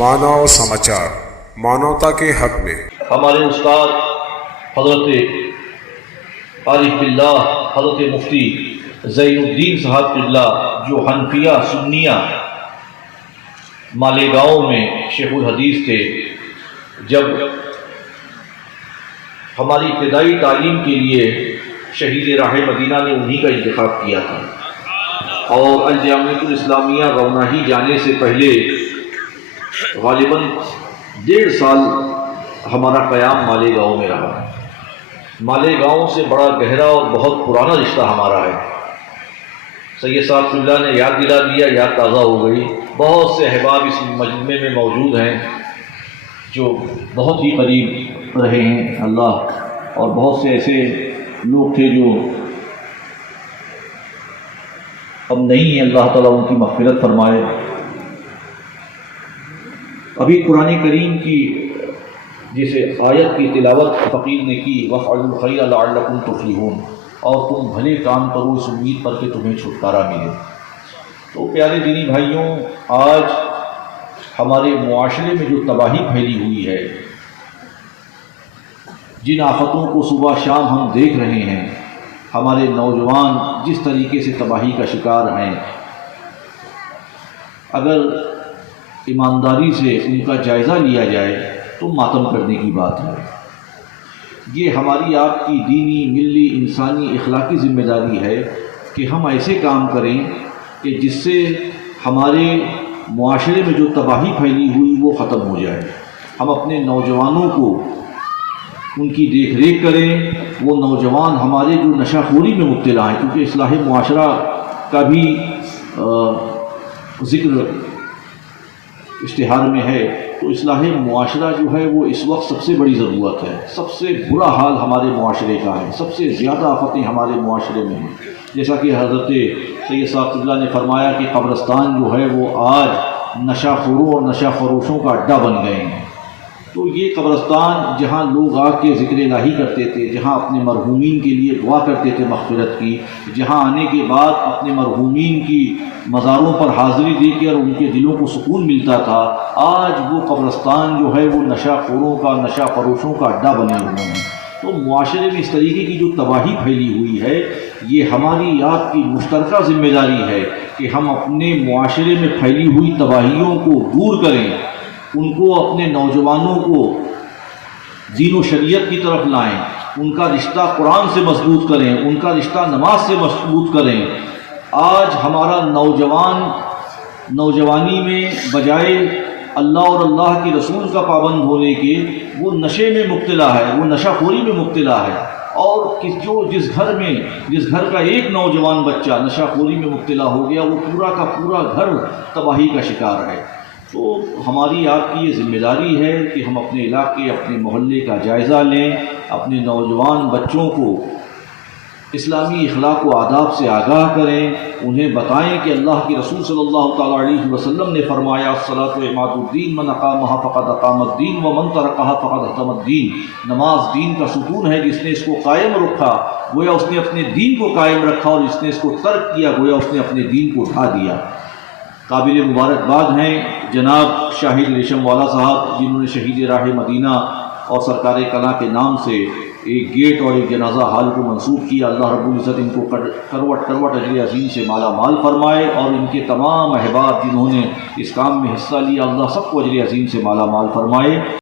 मानव समाचार मानवता के हक में हमारे उस्ताद हज़रत आरिफ बिल्लाह हज़रत मुफ्ती ज़ैनुद्दीन साहब किबला जो हनफिया सुन्निया मालेगांव में शेखुल हदीस थे, जब हमारी इब्तिदाई तालीम के लिए शहीद राह मदीना ने उन्हीं का इंतखाब किया था और अल जामिअतुल इस्लामिया रौनाही जाने से पहले गालिबन 1.5 साल हमारा क़याम मालेगांव में रहा। मालेगांव से बड़ा गहरा और बहुत पुराना रिश्ता हमारा है। सैयद साहब किबला ने याद दिला दिया, याद ताज़ा हो गई। बहुत से अहबाब इस मजमे में मौजूद हैं जो बहुत ही करीब रहे हैं अल्लाह, और बहुत से ऐसे लोग थे जो अब नहीं है, अल्लाह ताला उनकी मग़फ़िरत फरमाए। अभी कुरान करीम की जिसे आयत की तिलावत फ़कीर ने की, वफ़अलुल खैर लअल्लकुम तुफ़्लिहून, और तुम भले काम करो इस उम्मीद पर कि तुम्हें छुटकारा मिले। तो प्यारे दीनी भाइयों, आज हमारे मुआशरे में जो तबाही फैली हुई है, जिन आफतों को सुबह शाम हम देख रहे हैं, हमारे नौजवान जिस तरीके से तबाही का शिकार हैं, अगर ईमानदारी से उनका जायज़ा लिया जाए तो मातम करने की बात है। ये हमारी आपकी दीनी, मिल्ली, इंसानी, इखलाकी ज़िम्मेदारी है कि हम ऐसे काम करें कि जिससे हमारे मुआशरे में जो तबाही फैली हुई वो ख़त्म हो जाए। हम अपने नौजवानों को उनकी देख रेख करें। वो नौजवान हमारे जो नशाखोरी में मुब्तला हैं, क्योंकि इस्लाह मुआशरा का भी ज़िक्र इश्तिहार में है, तो इस्लाह मुआशरा जो है वो इस वक्त सबसे बड़ी ज़रूरत है। सबसे बुरा हाल हमारे मुआशरे का है, सबसे ज़्यादा आफतें हमारे मुआशरे में हैं। जैसा कि हज़रत सैयद साहब किबला ने फरमाया कि कब्रिस्तान जो है वो आज नशाखोरों और नशा फरोशों का अड्डा बन गए हैं। तो ये कब्रिस्तान जहाँ लोग आके ज़िक्र इलाही करते थे, जहाँ अपने मरहूमीन के लिए दुआ करते थे मग़फ़िरत की, जहाँ आने के बाद अपने मरहूमीन की मज़ारों पर हाज़िरी देकर उनके दिलों को सुकून मिलता था, आज वो कब्रिस्तान जो है वो नशाखोरों का, नशा फरोशों का अड्डा बने हुए हैं। तो मुआशरे में इस तरीके की जो तबाही फैली हुई है, ये हमारी आपकी मुश्तरका ज़िम्मेदारी है कि हम अपने मुआशरे में फैली हुई तबाहियों को दूर करें, उनको अपने नौजवानों को दीन व शरीयत की तरफ लाएं, उनका रिश्ता कुरान से मजबूत करें, उनका रिश्ता नमाज से मजबूत करें। आज हमारा नौजवानी में बजाय अल्लाह और अल्लाह के रसूल का पाबंद होने के वो नशे में मुब्तला है, वो नशाखोरी में मुब्तला है। और जिस घर का एक नौजवान बच्चा नशाखोरी में मुब्तला हो गया, वो पूरा का पूरा घर तबाही का शिकार है। तो हमारी आपकी ये ज़िम्मेदारी है कि हम अपने इलाके, अपने मोहल्ले का जायज़ा लें, अपने नौजवान बच्चों को इस्लामी इखलाक व आदाब से आगाह करें, उन्हें बताएं कि अल्लाह के रसूल सल्लल्लाहु तआला अलैहि वसल्लम ने फरमाया, अस्सलातु इमादुद्दीन मन अक़ामहा फ़क़द अक़ामद्दीन व मन तरकहा फ़क़द हतमद्दीन। नमाज दीन का सुकून है, जिसने इसको कायम रखा गोया उसने अपने दीन को कायम रखा, और जिसने इसको तर्क किया गोया उसने अपने दीन को उठा दिया। काबिल मुबारकबाद हैं जनाब शाहिद रेशमवाला साहब, जिन्होंने शहीद राह मदीना और सरकार कला के नाम से एक गेट और एक जनाजा हाल को मंसूब किया। अल्लाह रब्बुल इज़्ज़त इनको करवट करवट अजर अज़ीम से माला माल फरमाए, और इनके तमाम अहबाब जिन्होंने इस काम में हिस्सा लिया, अल्लाह सबको अजर अज़ीम से माला माल फरमाए।